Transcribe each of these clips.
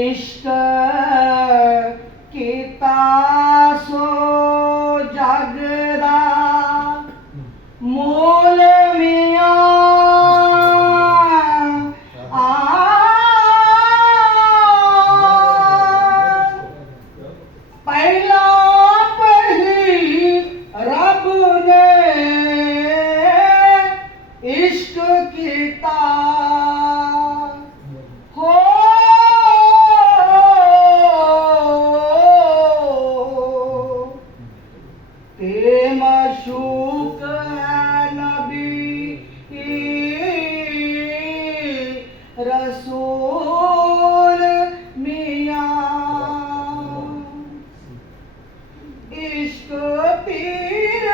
इश्क कीता सो जगदा मोल मियां पहला पढ़ी रब ने इश्क कीता हो ते मशूक है नबी रसूल मियां इश्क पीर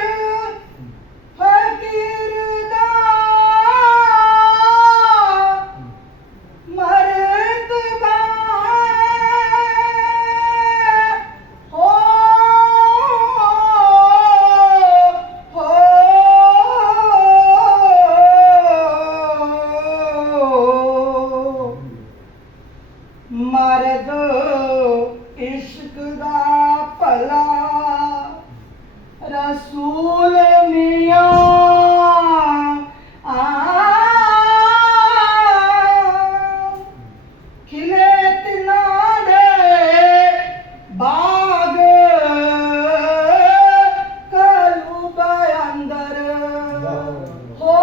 फकीर दा मर्तबा हो मर्द इश्क दा भला रसूल मियां खिले तिना दे बाग कलूब अंदर हो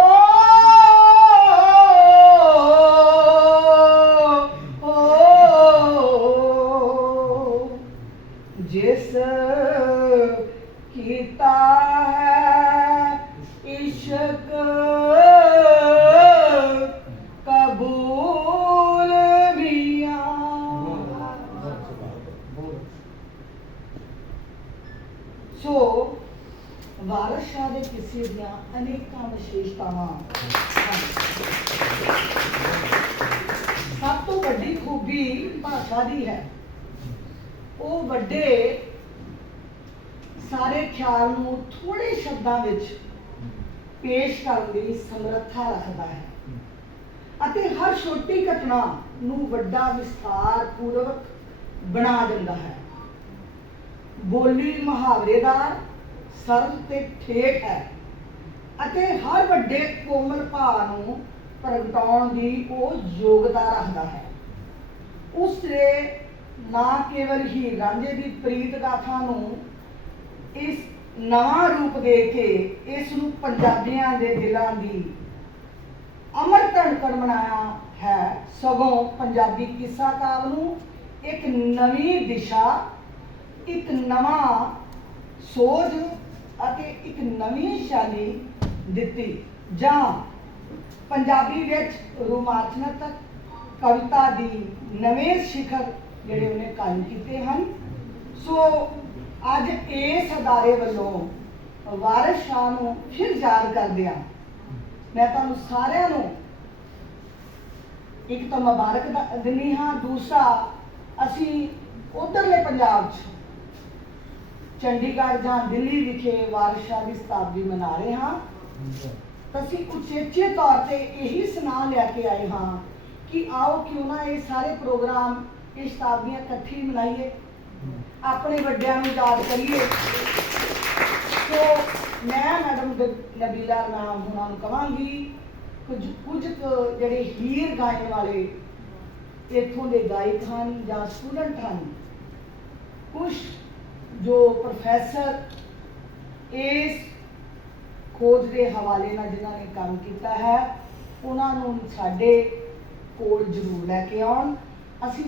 जिस कीता है इश्क कबूल मियां। सो वारिस शाह दे किस्से दियां अनेकां विशेषतावां सब तो वड्डी खूबी भाषा दी है। वो वड्डे सारे ख्याल नूं थोड़े शब्दां विच पेश करन दी समर्था रखदा है अते हर छोटी घटना नूं वड्डा विस्तार पूर्वक बना दिंदा है। बोली मुहावरेदार सरल ते ठेठ है अते हर वड्डे कोमल भाव नूं प्रगटाउण दी वो योग्यता रखदा है। उसदे ना केवल हीर रांझे की प्रीत गाथा नूं इस नवा रूप दे के इस नूं पंजाबियां दे दिलां दी अमर धड़कन बनाया है, सगों पंजाबी किस्सा काव्य नूं एक नवी दिशा, एक नवा सोच अते एक नवी शैली दिती। जां पंजाबी विच रोमांचक कविता दी नवें शिखर ਜਿਹੜੇ ਉਹਨੇ ਕਾਇਮ ਕੀਤੇ ਹਨ। सो ਅੱਜ ਇਸ ਅਦਾਰੇ ਵੱਲੋਂ ਵਾਰਿਸ ਸ਼ਾਹ ਨੂੰ ਫਿਰ ਯਾਦ ਕਰਦਿਆਂ ਮੈਂ ਤੁਹਾਨੂੰ ਸਾਰਿਆਂ ਨੂੰ ਇੱਕ ਤਾਂ ਮੁਬਾਰਕ ਦਿੰਦੀ ਹਾਂ। ਦੂਸਰਾ ਅਸੀਂ ਉਧਰਲੇ ਪੰਜਾਬ 'ਚ ਚੰਡੀਗੜ੍ਹ ਜਾਂ ਦਿੱਲੀ ਵਿਖੇ ਵਾਰਿਸ ਸ਼ਾਹ ਦੀ ਸ਼ਤਾਬਦੀ ਮਨਾ ਰਹੇ ਹਾਂ ਤਾਂ ਅਸੀਂ ਉਚੇਚੇ ਤੌਰ ਤੇ ਇਹੀ ਸੁਨਾਹ ਲੈ ਕੇ ਆਏ ਹਾਂ ਕਿ ਆਓ ਕਿਉਂ ਨਾ ਇਹ ਸਾਰੇ ਪ੍ਰੋਗਰਾਮ ਇਹ ਸ਼ਤਾਬਦੀਆਂ ਇਕੱਠੀ ਮਨਾਈਏ, ਆਪਣੇ ਵੱਡਿਆਂ ਨੂੰ ਯਾਦ ਕਰੀਏ। ਸੋ ਮੈਂ ਮੈਡਮ ਨਬੀਲਾ ਨਾਮ ਉਹਨਾਂ ਨੂੰ ਕਹਾਂਗੀ ਕੁਝ ਜਿਹੜੇ ਹੀਰ ਗਾਇਨ ਵਾਲੇ ਇੱਥੋਂ ਦੇ ਗਾਇਕ ਹਨ ਜਾਂ ਸਟੂਡੈਂਟ ਹਨ, ਕੁਝ ਜੋ ਪ੍ਰੋਫੈਸਰ ਇਸ ਖੋਜ ਦੇ ਹਵਾਲੇ ਨਾਲ ਜਿਨ੍ਹਾਂ ਨੇ ਕੰਮ ਕੀਤਾ ਹੈ ਉਹਨਾਂ ਨੂੰ ਸਾਡੇ ਕੋਲ ਜ਼ਰੂਰ ਲੈ ਕੇ ਆਉਣ। ਅਸੀਂ